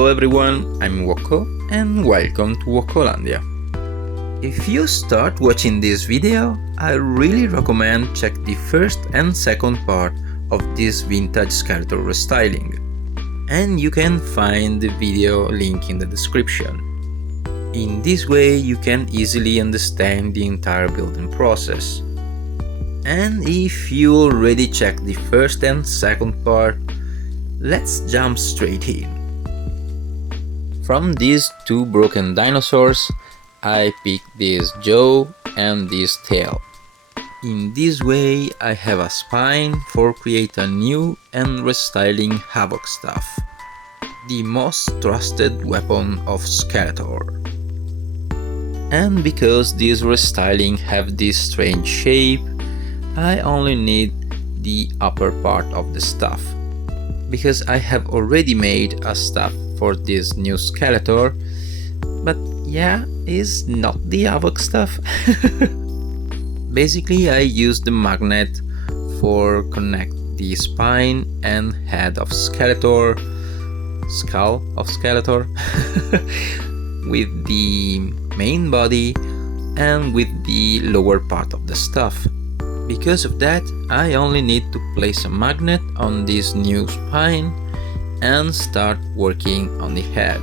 Hello everyone, I'm Wokko and welcome to Wokkolandia. If you start watching this video, I really recommend check the first and second part of this vintage Skeletor restyling, and you can find the video link in the description. In this way you can easily understand the entire building process. And if you already checked the first and second part, let's jump straight in. From these two broken dinosaurs, I picked this jaw and this tail. In this way I have a spine for create a new and restyling Havoc stuff, the most trusted weapon of Skeletor. And because these restyling have this strange shape, I only need the upper part of the stuff, because I have already made a stuff for this new Skeletor, but yeah, it's not the Havoc stuff. Basically I used the magnet for connect the spine and head of Skeletor, skull of Skeletor, with the main body and with the lower part of the stuff. Because of that, I only need to place a magnet on this new spine and start working on the head.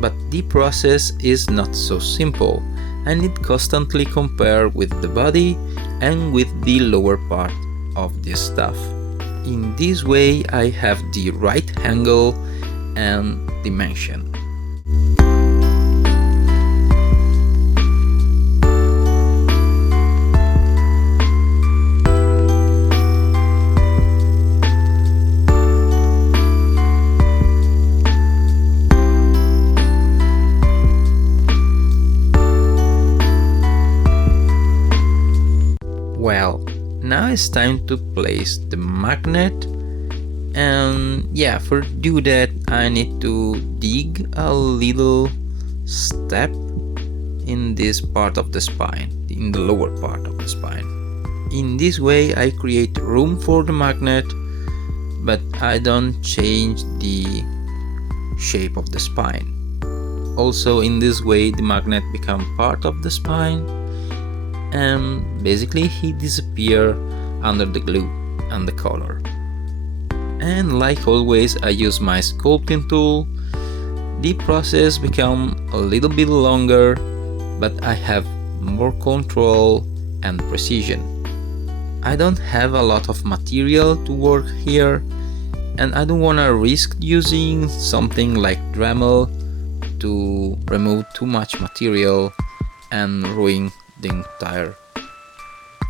But the process is not so simple. I need constantly compare with the body and with the lower part of this stuff. In this way I have the right angle and dimension. Well, now it's time to place the magnet, and yeah, for do that I need to dig a little step in this part of the spine, in the lower part of the spine. In this way I create room for the magnet, but I don't change the shape of the spine. Also in this way the magnet become part of the spine, and basically he disappear under the glue and the color. And like always I use my sculpting tool. The process become a little bit longer, but I have more control and precision. I don't have a lot of material to work here, and I don't wanna risk using something like Dremel to remove too much material and ruin the entire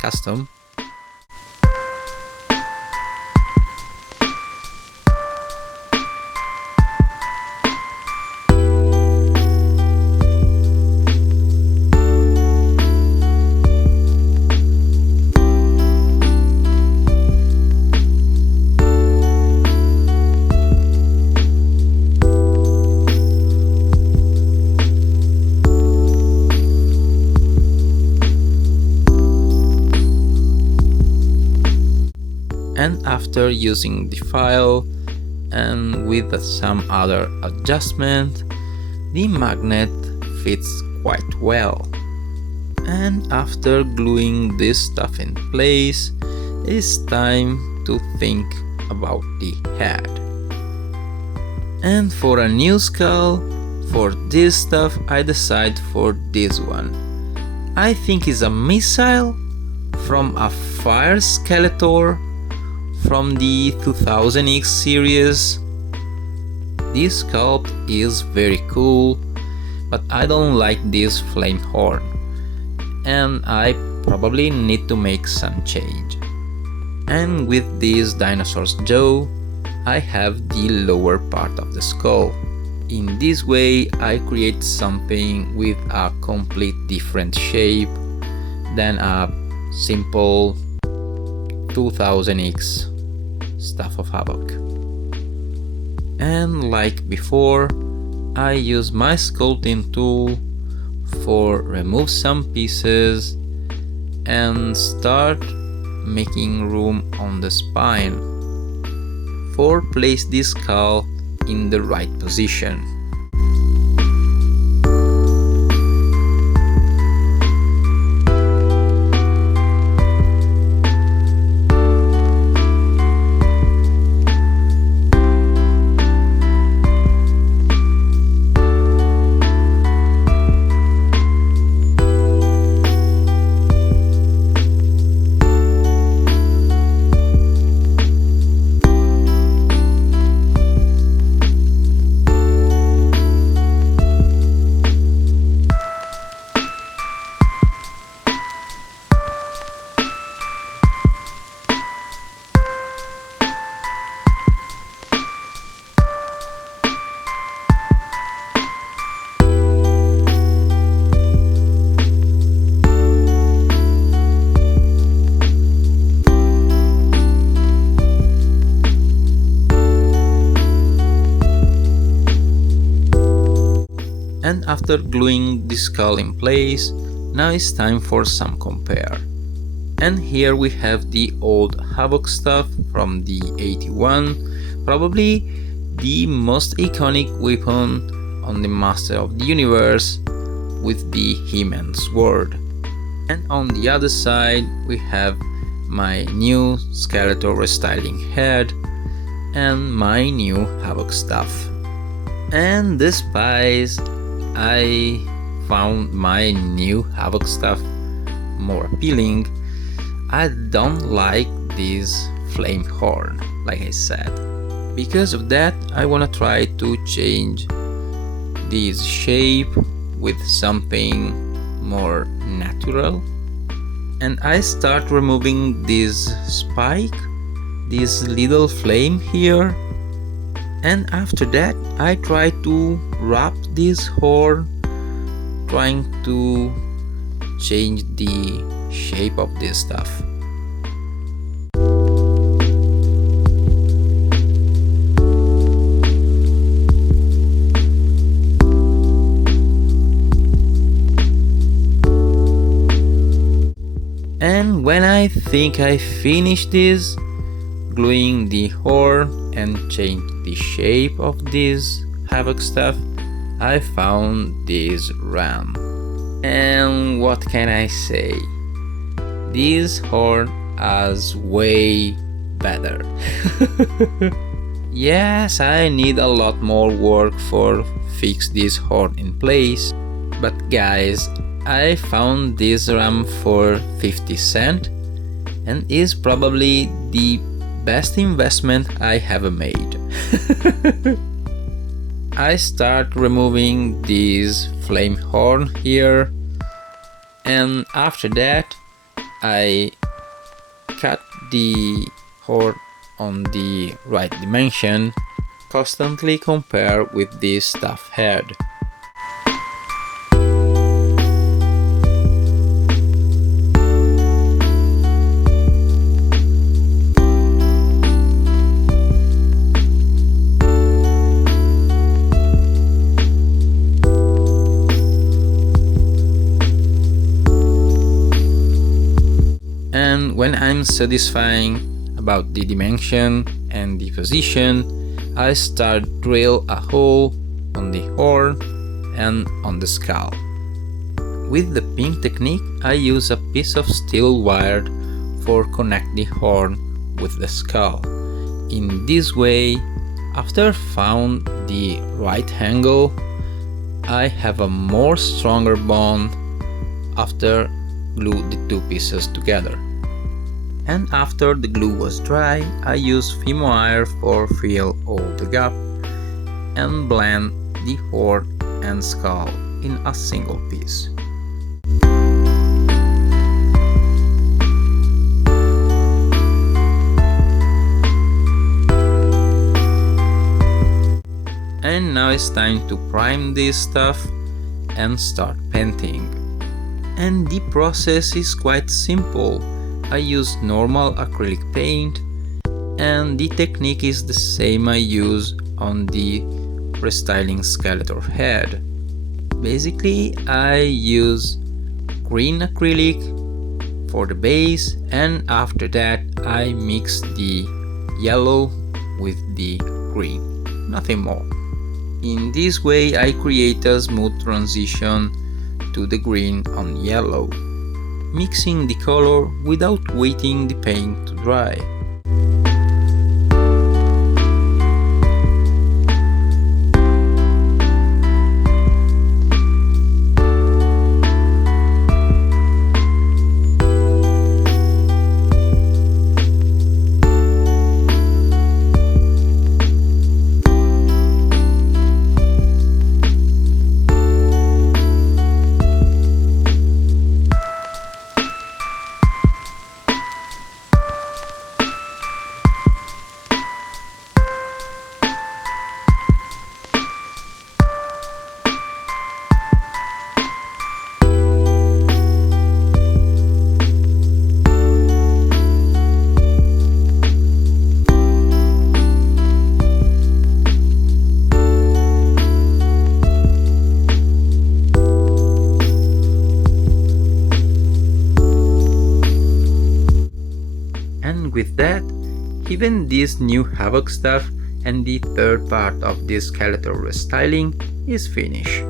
custom. And after using the file and with some other adjustment, the magnet fits quite well. And after gluing this stuff in place, it's time to think about the head. And for a new skull, for this stuff I decide for this one. I think it's a missile from a fire Skeletor from the 2000X series. This sculpt is very cool, but I don't like this flame horn, and I probably need to make some change. And with this dinosaur's jaw, I have the lower part of the skull. In this way I create something with a complete different shape than a simple 2000X stuff of Havoc. And like before, I use my sculpting tool for remove some pieces and start making room on the spine. For place this skull, in the right position. And after gluing the skull in place, now it's time for some compare. And here we have the old Havoc stuff from the 81, probably the most iconic weapon on the Master of the Universe with the He-Man sword. And on the other side we have my new Skeletor restyling head and my new Havoc stuff. And despite I found my new Havoc stuff more appealing, I don't like this flame horn, like I said. Because of that, I wanna try to change this shape with something more natural. And I start removing this spike, this little flame here. And after that, I try to wrap this horn, trying to change the shape of this stuff. And when I think I finished this, gluing the horn and change the shape of this Havoc stuff, I found this ram. And what can I say? This horn is way better. Yes, I need a lot more work for fix this horn in place, but guys, I found this ram for 50 cents and is probably the best investment I have made. I start removing this flame horn here, and after that I cut the horn on the right dimension, constantly compare with this staff head. And when I'm satisfying about the dimension and the position, I start drill a hole on the horn and on the skull. With the pin technique, I use a piece of steel wire for connect the horn with the skull. In this way, after found the right angle, I have a more stronger bond after glue the two pieces together. And after the glue was dry, I use thin wire for fill all the gap and blend the horn and skull in a single piece. And now it's time to prime this stuff and start painting. And the process is quite simple. I use normal acrylic paint, and the technique is the same I use on the restyling Skeletor head. Basically, I use green acrylic for the base, and after that I mix the yellow with the green. nothing more. In this way I create a smooth transition to the green on yellow, mixing the color without waiting the paint to dry. And with that, even this new Havoc stuff and the third part of this Skeletor restyling is finished.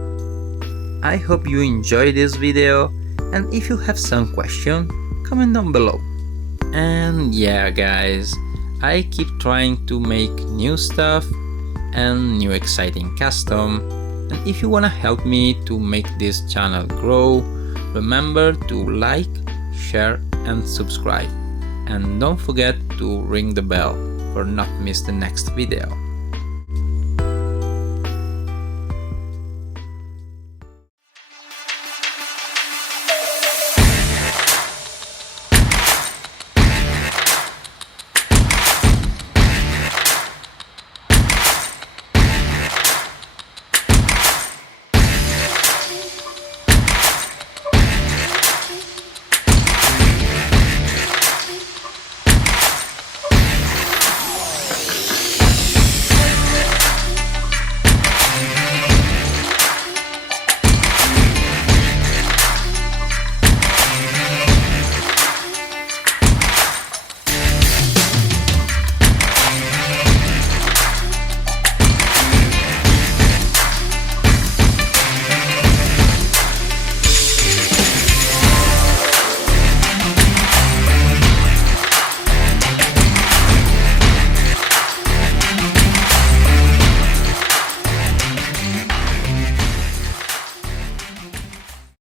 I hope you enjoyed this video, and if you have some question, comment down below. And yeah guys, I keep trying to make new stuff and new exciting custom, and if you wanna help me to make this channel grow, remember to like, share and subscribe. And don't forget to ring the bell for not miss the next video.